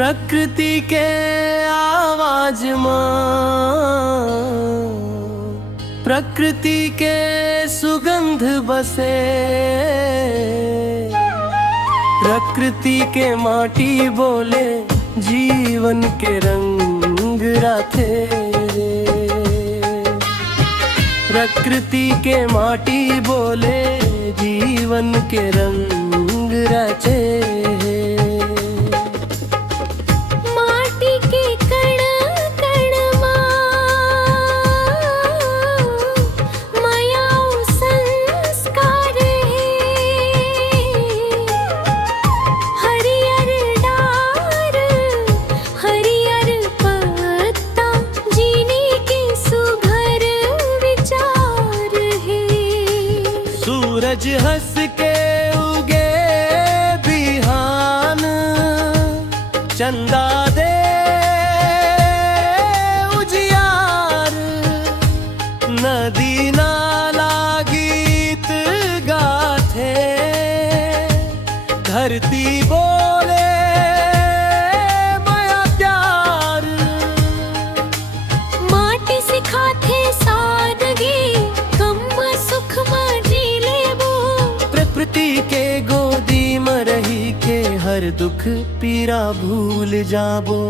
प्रकृति के आवाज मां, प्रकृति के सुगंध बसे, प्रकृति के माटी बोले जीवन के रंग राथे। प्रकृति के माटी बोले जीवन के रंग राथे। सूरज हंस के उगे बिहान, चंदा दे उजियार, नदी नाला गीत गाथे, धरती बोले माया प्यार। माटी सिखाथे सादगी, कम सुख प्रकृति के गोदी में रही के हर दुख पीरा भूल जाबो।